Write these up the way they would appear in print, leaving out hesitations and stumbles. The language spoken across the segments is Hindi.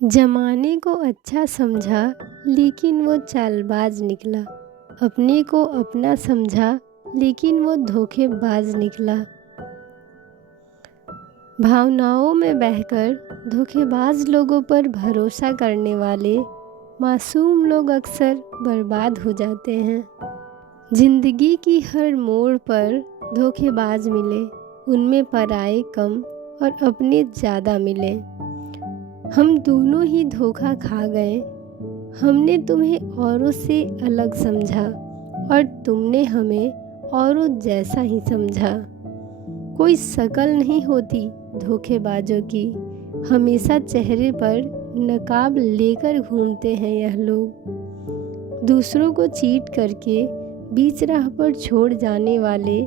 जमाने को अच्छा समझा लेकिन वो चालबाज निकला। अपने को अपना समझा लेकिन वो धोखेबाज निकला। भावनाओं में बहकर धोखेबाज लोगों पर भरोसा करने वाले मासूम लोग अक्सर बर्बाद हो जाते हैं। जिंदगी की हर मोड़ पर धोखेबाज मिले, उनमें पराये कम और अपने ज़्यादा मिले। हम दोनों ही धोखा खा गए। हमने तुम्हें औरों से अलग समझा और तुमने हमें औरों जैसा ही समझा। कोई शकल नहीं होती धोखेबाजों की, हमेशा चेहरे पर नकाब लेकर घूमते हैं यह लोग। दूसरों को चीट करके बीच राह पर छोड़ जाने वाले,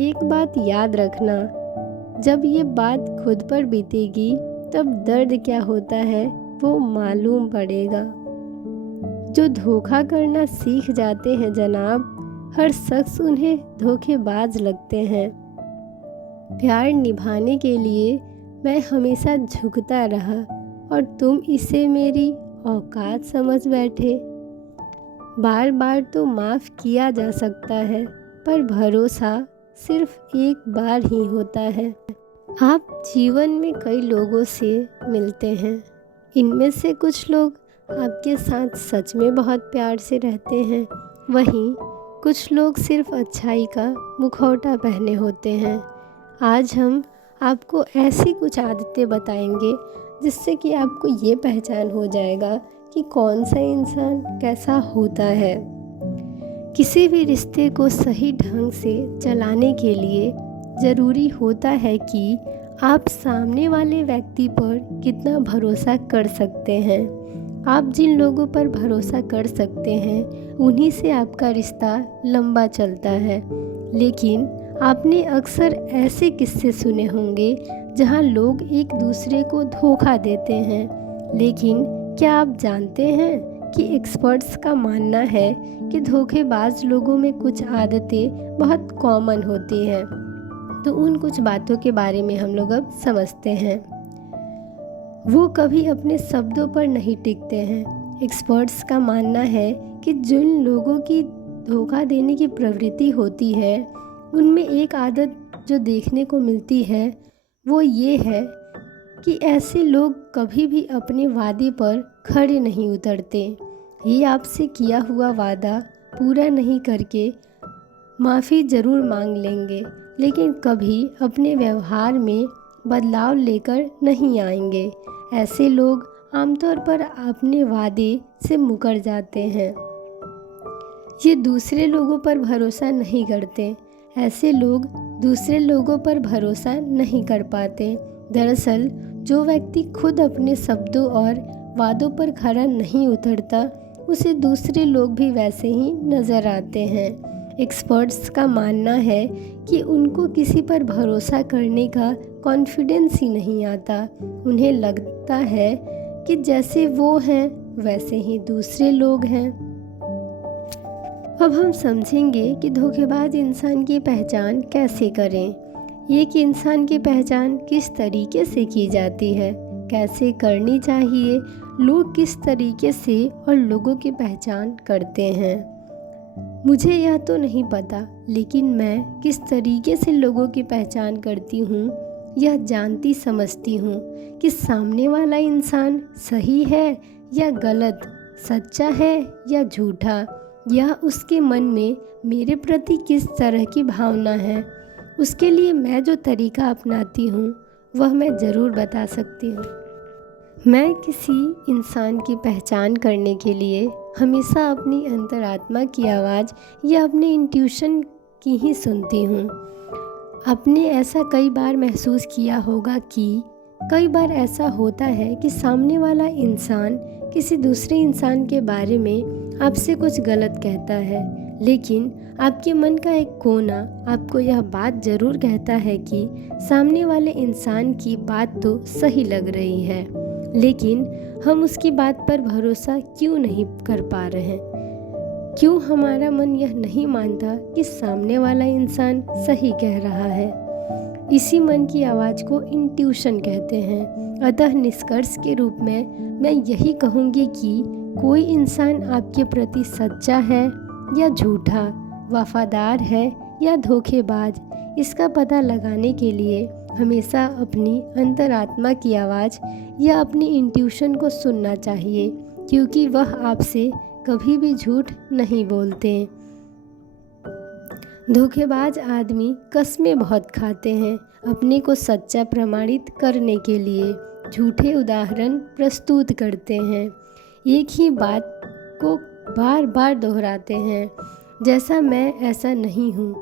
एक बात याद रखना, जब ये बात खुद पर बीतेगी तब दर्द क्या होता है वो मालूम पड़ेगा। जो धोखा करना सीख जाते हैं जनाब, हर शख्स उन्हें धोखेबाज लगते हैं। प्यार निभाने के लिए मैं हमेशा झुकता रहा और तुम इसे मेरी औकात समझ बैठे। बार बार तो माफ़ किया जा सकता है, पर भरोसा सिर्फ एक बार ही होता है। आप जीवन में कई लोगों से मिलते हैं। इनमें से कुछ लोग आपके साथ सच में बहुत प्यार से रहते हैं, वहीं कुछ लोग सिर्फ अच्छाई का मुखौटा पहने होते हैं। आज हम आपको ऐसी कुछ आदतें बताएंगे जिससे कि आपको ये पहचान हो जाएगा कि कौन सा इंसान कैसा होता है। किसी भी रिश्ते को सही ढंग से चलाने के लिए ज़रूरी होता है कि आप सामने वाले व्यक्ति पर कितना भरोसा कर सकते हैं। आप जिन लोगों पर भरोसा कर सकते हैं उन्हीं से आपका रिश्ता लंबा चलता है। लेकिन आपने अक्सर ऐसे किस्से सुने होंगे जहां लोग एक दूसरे को धोखा देते हैं। लेकिन क्या आप जानते हैं कि एक्सपर्ट्स का मानना है कि धोखेबाज लोगों में कुछ आदतें बहुत कॉमन होती हैं। तो उन कुछ बातों के बारे में हम लोग अब समझते हैं। वो कभी अपने शब्दों पर नहीं टिकते हैं। एक्सपर्ट्स का मानना है कि जिन लोगों की धोखा देने की प्रवृत्ति होती है उनमें एक आदत जो देखने को मिलती है वो ये है कि ऐसे लोग कभी भी अपने वादे पर खड़े नहीं उतरते। ये आपसे किया हुआ वादा पूरा नहीं करके माफ़ी ज़रूर मांग लेंगे, लेकिन कभी अपने व्यवहार में बदलाव लेकर नहीं आएंगे। ऐसे लोग आमतौर पर अपने वादे से मुकर जाते हैं। ये दूसरे लोगों पर भरोसा नहीं करते। ऐसे लोग दूसरे लोगों पर भरोसा नहीं कर पाते। दरअसल जो व्यक्ति खुद अपने शब्दों और वादों पर खरा नहीं उतरता, उसे दूसरे लोग भी वैसे ही नज़र आते हैं। एक्सपर्ट्स का मानना है कि उनको किसी पर भरोसा करने का कॉन्फिडेंस ही नहीं आता। उन्हें लगता है कि जैसे वो हैं वैसे ही दूसरे लोग हैं। अब हम समझेंगे कि धोखेबाज इंसान की पहचान कैसे करें। एक इंसान की पहचान किस तरीके से की जाती है, कैसे करनी चाहिए, लोग किस तरीके से और लोगों की पहचान करते हैं। मुझे यह तो नहीं पता, लेकिन मैं किस तरीके से लोगों की पहचान करती हूँ यह जानती समझती हूँ कि सामने वाला इंसान सही है या गलत, सच्चा है या झूठा, या उसके मन में मेरे प्रति किस तरह की भावना है। उसके लिए मैं जो तरीका अपनाती हूँ वह मैं ज़रूर बता सकती हूँ। मैं किसी इंसान की पहचान करने के लिए हमेशा अपनी अंतरात्मा की आवाज़ या अपने इंट्यूशन की ही सुनती हूँ। आपने ऐसा कई बार महसूस किया होगा कि कई बार ऐसा होता है कि सामने वाला इंसान किसी दूसरे इंसान के बारे में आपसे कुछ गलत कहता है, लेकिन आपके मन का एक कोना आपको यह बात ज़रूर कहता है कि सामने वाले इंसान की बात तो सही लग रही है, लेकिन हम उसकी बात पर भरोसा क्यों नहीं कर पा रहे हैं। क्यों हमारा मन यह नहीं मानता कि सामने वाला इंसान सही कह रहा है। इसी मन की आवाज़ को इंट्यूशन कहते हैं। अतः निष्कर्ष के रूप में मैं यही कहूँगी कि कोई इंसान आपके प्रति सच्चा है या झूठा, वफादार है या धोखेबाज, इसका पता लगाने के लिए हमेशा अपनी अंतरात्मा की आवाज़ या अपनी इंट्यूशन को सुनना चाहिए, क्योंकि वह आपसे कभी भी झूठ नहीं बोलते। धोखेबाज आदमी कस्में बहुत खाते हैं अपने को सच्चा प्रमाणित करने के लिए, झूठे उदाहरण प्रस्तुत करते हैं, एक ही बात को बार बार दोहराते हैं, जैसा मैं ऐसा नहीं हूँ।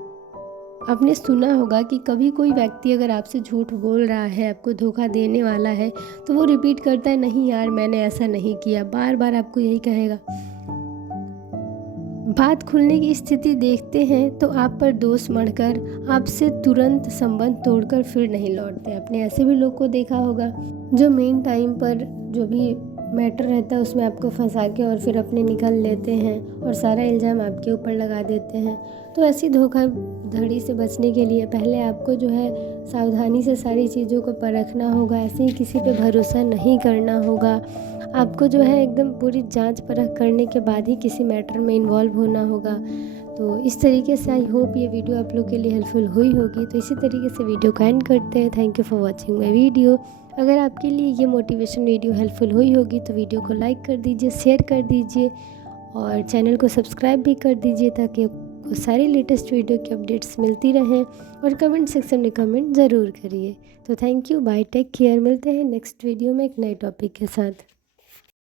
आपने सुना होगा कि कभी कोई व्यक्ति अगर आपसे झूठ बोल रहा है, आपको धोखा देने वाला है, तो वो रिपीट करता है, नहीं यार मैंने ऐसा नहीं किया, बार बार आपको यही कहेगा। बात खुलने की स्थिति देखते हैं तो आप पर दोष मढ़कर आपसे तुरंत संबंध तोड़कर फिर नहीं लौटते। आपने ऐसे भी लोग को देखा होगा जो मेन टाइम पर जो भी मैटर रहता है उसमें आपको फंसा के और फिर अपने निकल लेते हैं और सारा इल्ज़ाम आपके ऊपर लगा देते हैं। तो ऐसी धोखाधड़ी से बचने के लिए पहले आपको जो है सावधानी से सारी चीज़ों को परखना होगा। ऐसे ही किसी पे भरोसा नहीं करना होगा। आपको जो है एकदम पूरी जांच परख करने के बाद ही किसी मैटर में इन्वॉल्व होना होगा। तो इस तरीके से आई होप ये वीडियो आप लोग के लिए हेल्पफुल हुई होगी। तो इसी तरीके से वीडियो को एंड करते हैं। Thank you for watching my video. अगर आपके लिए ये मोटिवेशन वीडियो हेल्पफुल हुई होगी तो वीडियो को लाइक कर दीजिए, शेयर कर दीजिए और चैनल को सब्सक्राइब भी कर दीजिए ताकि आपको सारी लेटेस्ट वीडियो की अपडेट्स मिलती रहें। और कमेंट सेक्शन में कमेंट ज़रूर करिए। तो thank you, bye, take care. मिलते हैं नेक्स्ट वीडियो में एक नए टॉपिक के साथ।